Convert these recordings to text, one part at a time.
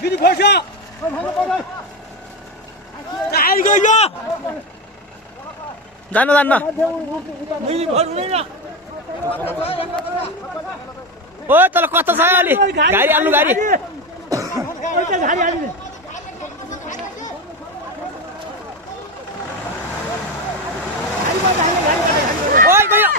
फेरि फर्छ जान्न जान्न ओ तल कता छ अलि गाडी हाल्नु गाडी ओइ गयो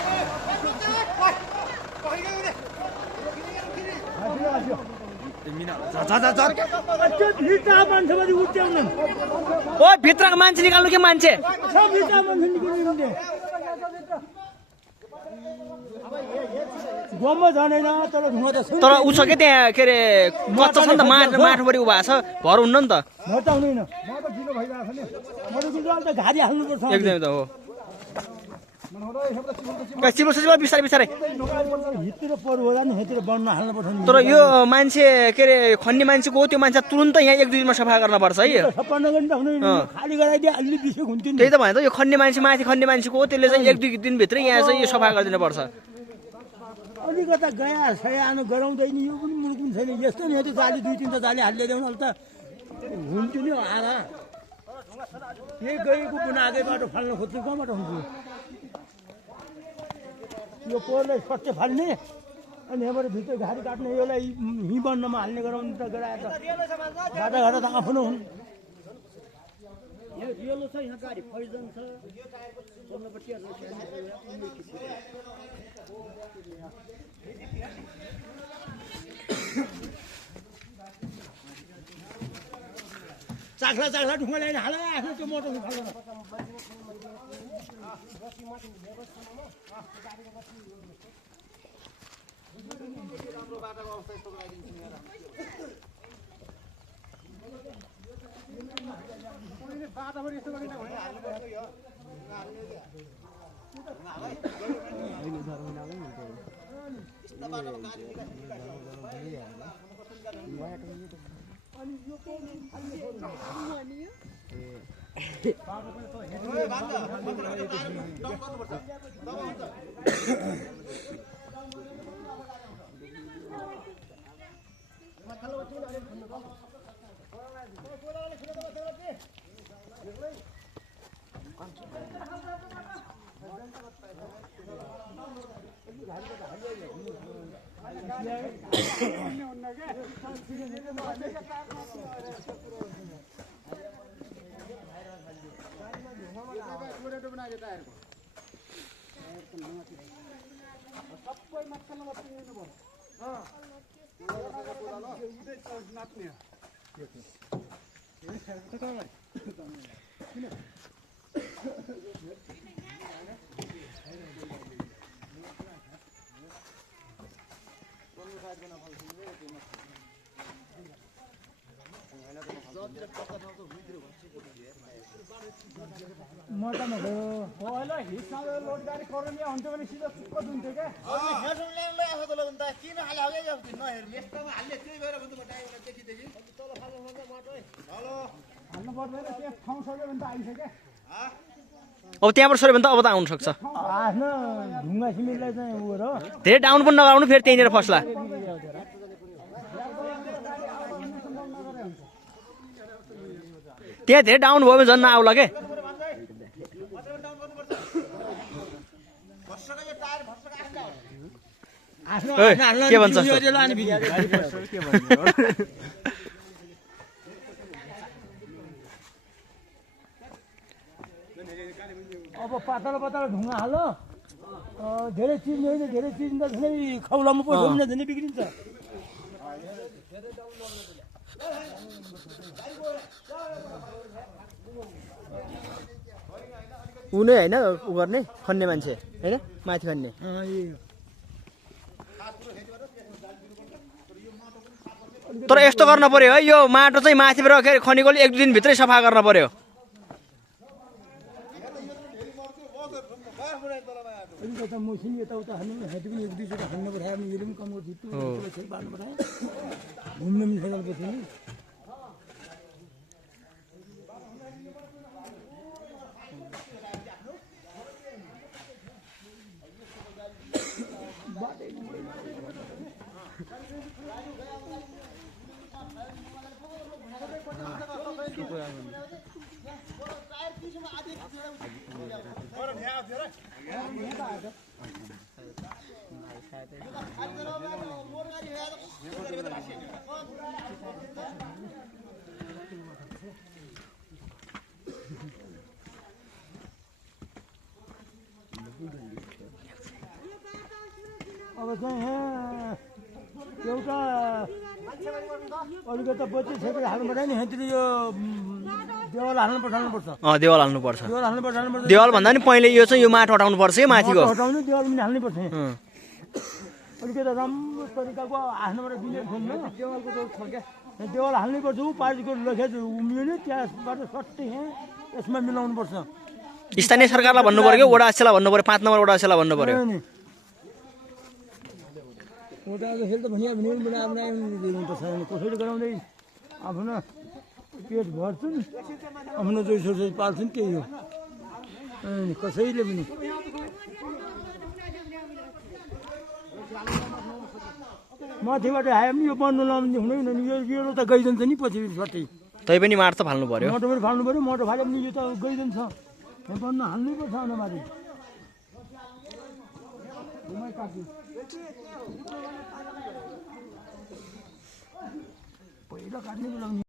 ओ भित्रको मान्छे निकाल्नु के मान्छे तर उ छ के त्यहाँ के अरे कच्चा छ नि त माटोभरि उभा छ भर हुन्न नि त एकदमै त हो बिस्तारै बिस्तारै तर यो मान्छे के अरे खन्ने मान्छेको त्यो मान्छे तुरुन्त यहाँ 1-2 दिनमा सफा गर्न पर्छ है त्यही त भने त यो खन्ने मान्छे माथि खन्ने मान्छेको त्यसले चाहिँ 1-2 दिनभित्रै यहाँ चाहिँ यो सफा गरिदिनु पर्छ अलिकता गया सयानो गराउँदैन यो पनि मुलुक छैन यस्तो नि त्यो जाली 2-3 जाली हाल्दै ल्याउनु अहिले त हुन्थ्यो नि आधा यही गएको बुनाकै बाटो फाल्न खोज्छु कहाँबाट हुन्छ यो पोहोरलाई सट्टै फाल्ने अनि यहाँबाट भित्र घारी काट्ने यसलाई हिँ बन्नमा हाल्ने गराउनु त गराएर घाटा घाटा त आफ्नो हुन् यो छ यहाँ गाडी फैजन छ चाख्ला चाख्ला ढुङ्गा ल्याएर हाल आफ्नो त्यो मोटर उठाल्दैन मोटामा गयो हो अहिले हिस्सा लोड गाडी करनी हुन्थ्यो भने सिधा चुप्प दुन्थ्यो के हेर्नु ल्याउनलाई आफै त लगन त किन हाले हाले जाऊ नहेर लेस्टामा हाल्ले त्यही भएर भन्नु बटाएको देखि देखि तल फाल्नु हुन्छ माटो हेलो हाल्नु पर्दैन त्यो ठाउँ सक्यो भने त आइसक्यो अब त्यहाँबाट सऱ्यो भने त अब त आउन सक्छ आफ्नो ढुङ्गा सिमेन्टलाई चाहिँ उ हो धेरै डाउन पनि नगराउनु फेरि त्यहीँनिर फस्ला त्यहाँ धेरै डाउन भयो भने झन् नआउला के के भन्छ अब पातलो पातलो ढुङ्गा हालो धेरै चिज होइन धेरै चिज त झनै खौलामा पैसा पनि झनै बिग्रिन्छ ऊ नै होइन उ गर्ने खन्ने मान्छे होइन माथि खन्ने तर यस्तो गर्न पर्यो है यो माटो चाहिँ माथिबाट खनेकोले 1-2 दिनभित्रै सफा गर्न पर्यो मसिन यताउता हाल्नु हेर्दै पनि 1-2 चोटि हाल्नु पर्यो यसले पनि कम गर्छु घुम्न पनि सकेपछि नि अब चाहिँ एउटा अलिकति बच्ची छेकेर हाल्नु पर्दैन नि हेतरी यो देवाल हाल्नुपर्छ देवाल हाल्नुपर्छ देवाल हाल्नुपर्छ देवाल भन्दा नि पहिले यो चाहिँ यो माटो हटाउनु पर्छ है माथिको हटाउनु देवाल पनि हाल्नुपर्छ अलिकति राम्रो तरिकाको आफ्नोबाट बिनेर खोज्नु देवालको छ क्या देवाल हाल्नुपर्छ ऊ पार्टीको लेखेर उम्रियो नि त्यसबाट सट्टै यसमा मिलाउनुपर्छ स्थानीय सरकारलाई भन्नु पर्यो वडा अध्यक्षलाई भन्नु पर्यो 5 नम्बर वडा अध्यक्षलाई भन्नु पर्यो वडा अध्यक्षले त भनिया भने बनाउनुपर्छ कसैले गराउँदै आफ्नो पेट भर्छन् आफ्नो जोइ सोच पाल्छन् त्यही हो कसैले पनि माथिबाट आयो भने यो बन्नु लाउने हुँदैन यो त गइदिन्छ नि पछि सट्टै तै पनि माट त फाल्नु पर्यो मोटो पनि फाल्नु पर्यो मोटो फाल्यो भने यो त गइदिन्छ बन्न हाल्नै पर्छ अनमाथि पहिला काट्नै बोलाउने